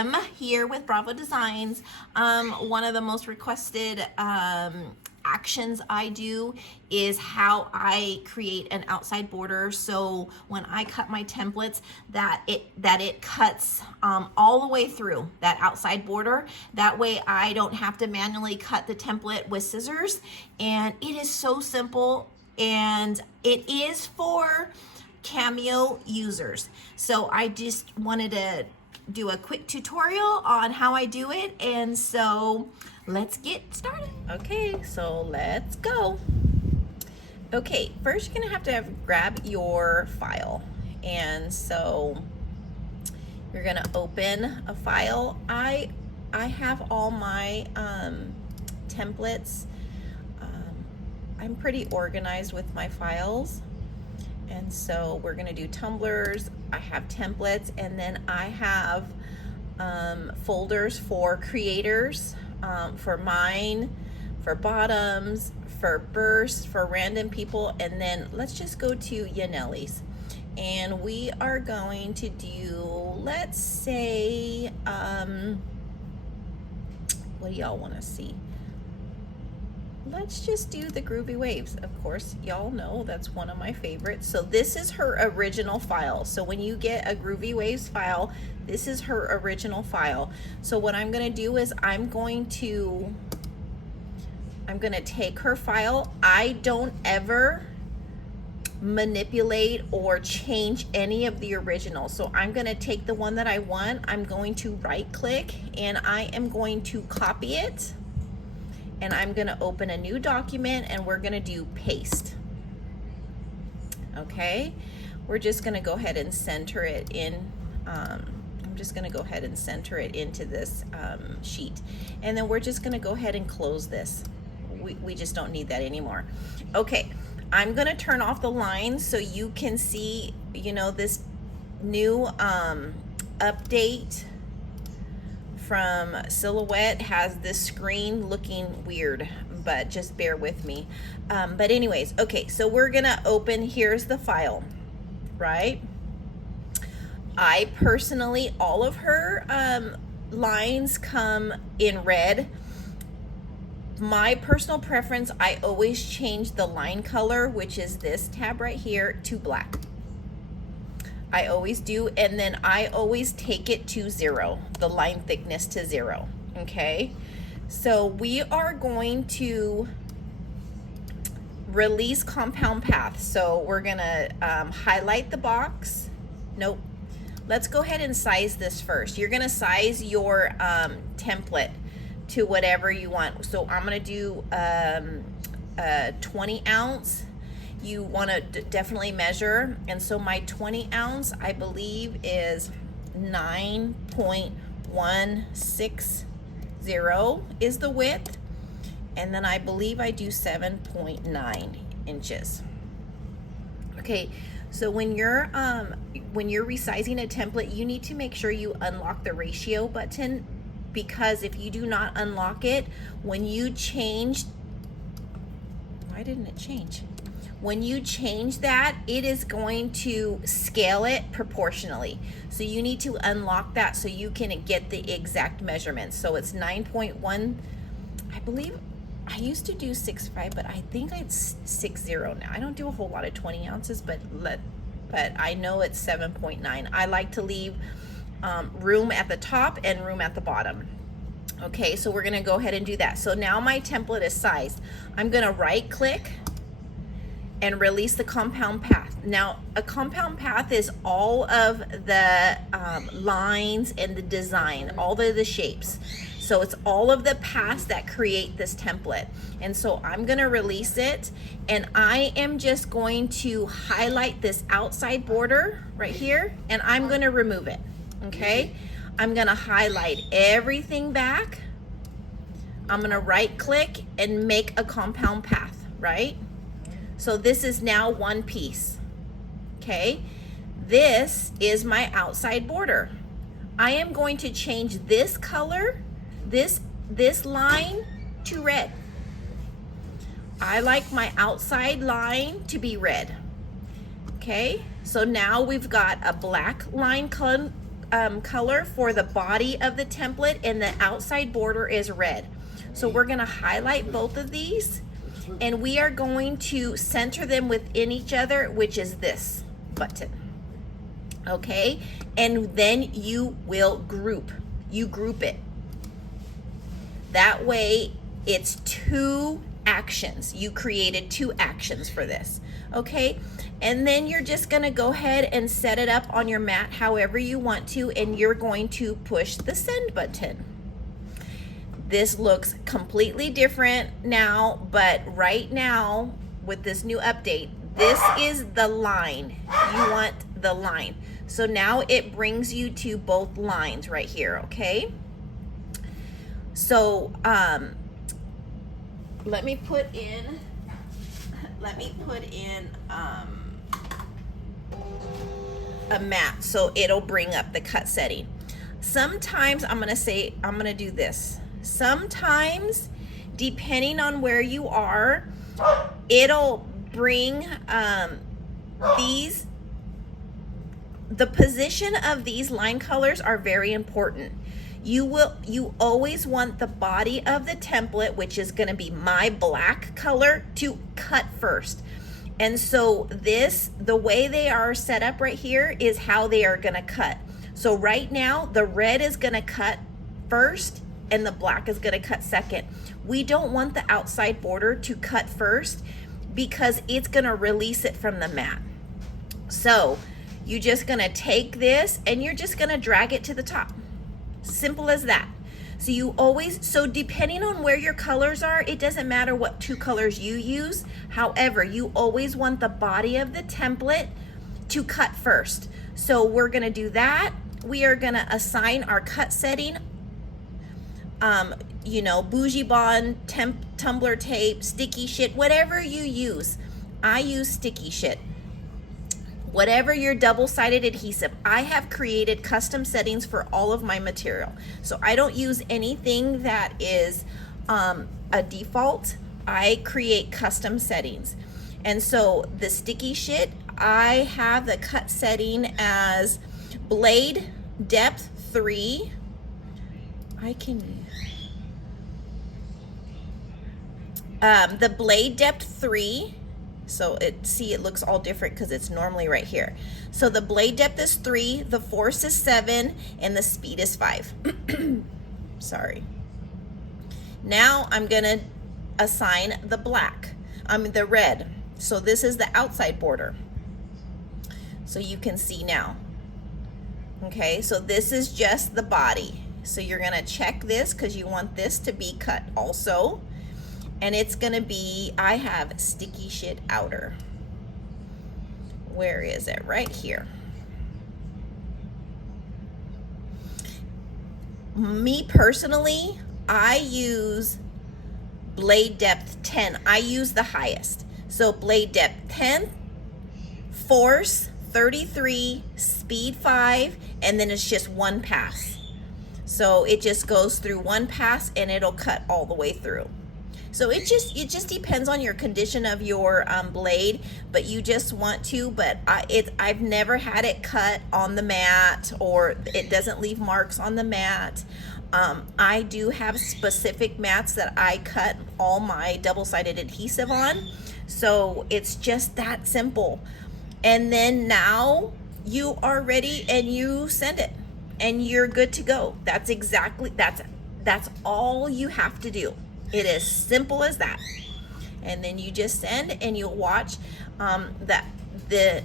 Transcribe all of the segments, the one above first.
am here with Bravo Designz. One of the most requested actions I do is how I create an outside border. So when I cut my templates, that it cuts all the way through that outside border. That way I don't have to manually cut the template with scissors. And it is so simple, and it is for Cameo users. So I just wanted to do a quick tutorial on how I do it, and so let's get started. Okay, so let's go. Okay, first you're gonna have to grab your file, and so you're gonna open a file. I have all my templates. I'm pretty organized with my files. And so we're gonna do tumblers, I have templates, and then I have folders for creators, for mine, for bottoms, for bursts, for random people, and then let's just go to Yanelli's. And we are going to do, let's say, what do y'all wanna see? Let's just do the Groovy Waves. Of course, y'all know that's one of my favorites. So this is her original file. So when you get a Groovy Waves file, this is her original file. So what I'm gonna do is I'm gonna take her file. I don't ever manipulate or change any of the originals. So I'm gonna take the one that I want, I'm going to right click, and I am going to copy it. And I'm gonna open a new document, and we're gonna do paste. Okay, we're just gonna go ahead and center it in, I'm just gonna go ahead and center it into this sheet. And then we're just gonna go ahead and close this. We just don't need that anymore. Okay, I'm gonna turn off the lines so you can see, you know, this new update from Silhouette has this screen looking weird, but just bear with me. But anyways, okay, so we're gonna open, here's the file, right? I personally, all of her lines come in red. My personal preference, I always change the line color, which is this tab right here, to black. I always do, and then I always take it to 0, the line thickness to 0, okay? So we are going to release compound path. So we're gonna highlight the box. Nope. Let's go ahead and size this first. You're gonna size your template to whatever you want. So I'm gonna do 20 ounce. You want to definitely measure, and so my 20 ounce I believe is 9.160 is the width, and then I believe I do 7.9 inches. Okay, so when you're resizing a template, you need to make sure you unlock the ratio button, because if you do not unlock it, when you change, why didn't it change? When you change that, it is going to scale it proportionally. So you need to unlock that so you can get the exact measurements. So it's 9.1, I believe, I used to do 6.5, but I think it's 6.0 now. I don't do a whole lot of 20 ounces, but I know it's 7.9. I like to leave room at the top and room at the bottom. Okay, so we're gonna go ahead and do that. So now my template is sized. I'm gonna right click and release the compound path. Now, a compound path is all of the lines and the design, all the shapes. So it's all of the paths that create this template. And so I'm gonna release it, and I am just going to highlight this outside border right here, and I'm gonna remove it, okay? I'm gonna highlight everything back. I'm gonna right click and make a compound path, right? So this is now one piece, okay? This is my outside border. I am going to change this color, this line to red. I like my outside line to be red, okay? So now we've got a black line color for the body of the template, and the outside border is red. So we're gonna highlight both of these, and we are going to center them within each other, which is this button. Okay, and then you will group it. That way it's 2 actions. You created 2 actions for this. Okay, and then you're just gonna go ahead and set it up on your mat however you want to, and you're going to push the send button. This looks completely different now, but right now with this new update, this is the line. You want the line. So now it brings you to both lines right here, okay? So let me put in a mat so it'll bring up the cut setting. Sometimes I'm gonna do this. Sometimes, depending on where you are, it'll bring the position of these line colors are very important. You always want the body of the template, which is going to be my black color, to cut first. And so the way they are set up right here is how they are going to cut. So right now the red is going to cut first and the black is going to cut second. We don't want the outside border to cut first because it's going to release it from the mat. So you're just going to take this and you're just going to drag it to the top. Simple as that. So depending on where your colors are, it doesn't matter what 2 colors you use. However, you always want the body of the template to cut first. So we're going to do that. We are going to assign our cut setting, bougie bond, tumbler tape, sticky shit, whatever you use. I use sticky shit. Whatever your double-sided adhesive, I have created custom settings for all of my material. So I don't use anything that is a default. I create custom settings. And so the sticky shit, I have the cut setting as blade depth 3. The blade depth 3. So it looks all different because it's normally right here. So the blade depth is 3, the force is 7, and the speed is 5. Sorry. Now I'm gonna assign the the red. So this is the outside border. So you can see now. Okay, so this is just the body. So you're gonna check this because you want this to be cut also. And it's gonna be, I have sticky shit outer. Where is it? Right here. Me personally, I use blade depth 10. I use the highest. So blade depth 10, force 33, speed 5, and then it's just 1 pass. So it just goes through 1 pass and it'll cut all the way through. So it just depends on your condition of your blade, but you just want to, but I've never had it cut on the mat, or it doesn't leave marks on the mat. I do have specific mats that I cut all my double-sided adhesive on. So it's just that simple. And then now you are ready and you send it and you're good to go. That's all you have to do. It is simple as that. And then you just send and you'll watch that the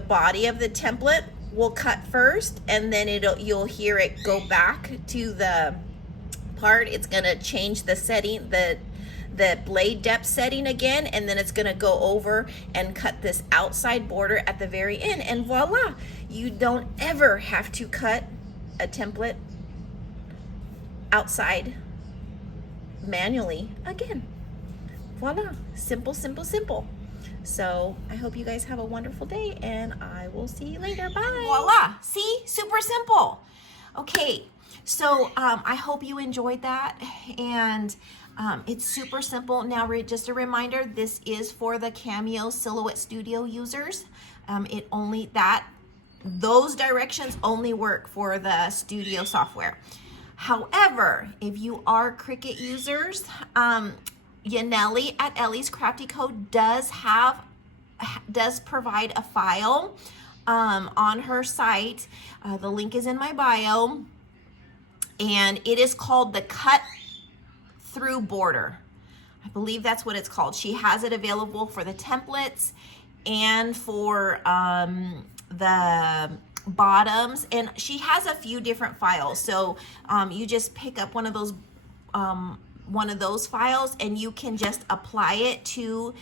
body of the template will cut first, and then you'll hear it go back to the part. It's gonna change the setting, the blade depth setting again, and then it's gonna go over and cut this outside border at the very end, and voila, you don't ever have to cut a template outside manually again. Voila, simple, simple, simple. So I hope you guys have a wonderful day, and I will see you later. Bye. Voila, see, super simple. Okay, so I hope you enjoyed that, and it's super simple. Now, just a reminder, this is for the Cameo Silhouette Studio users. those directions only work for the studio software. However, if you are Cricut users, Yaneli at Ellie's Crafty Co does provide a file on her site. The link is in my bio, and it is called the Cut Through Border. I believe that's what it's called. She has it available for the templates and for the bottoms, and she has a few different files. So you just pick up one of those files and you can just apply it to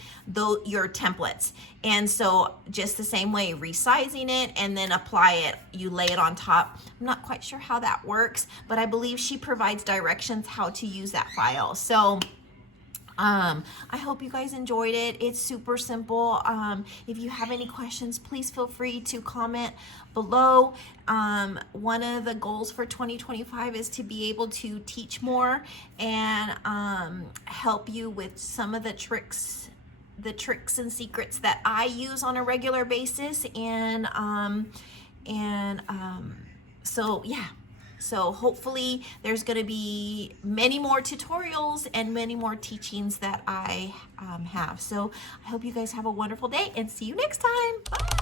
your templates. And so just the same way, resizing it and then apply it, you lay it on top. I'm not quite sure how that works, but I believe she provides directions how to use that file. So I hope you guys enjoyed it. It's super simple. If you have any questions, please feel free to comment below. One of the goals for 2025 is to be able to teach more and help you with some of the tricks and secrets that I use on a regular basis. So yeah. So hopefully there's going to be many more tutorials and many more teachings that I have. So I hope you guys have a wonderful day and see you next time. Bye.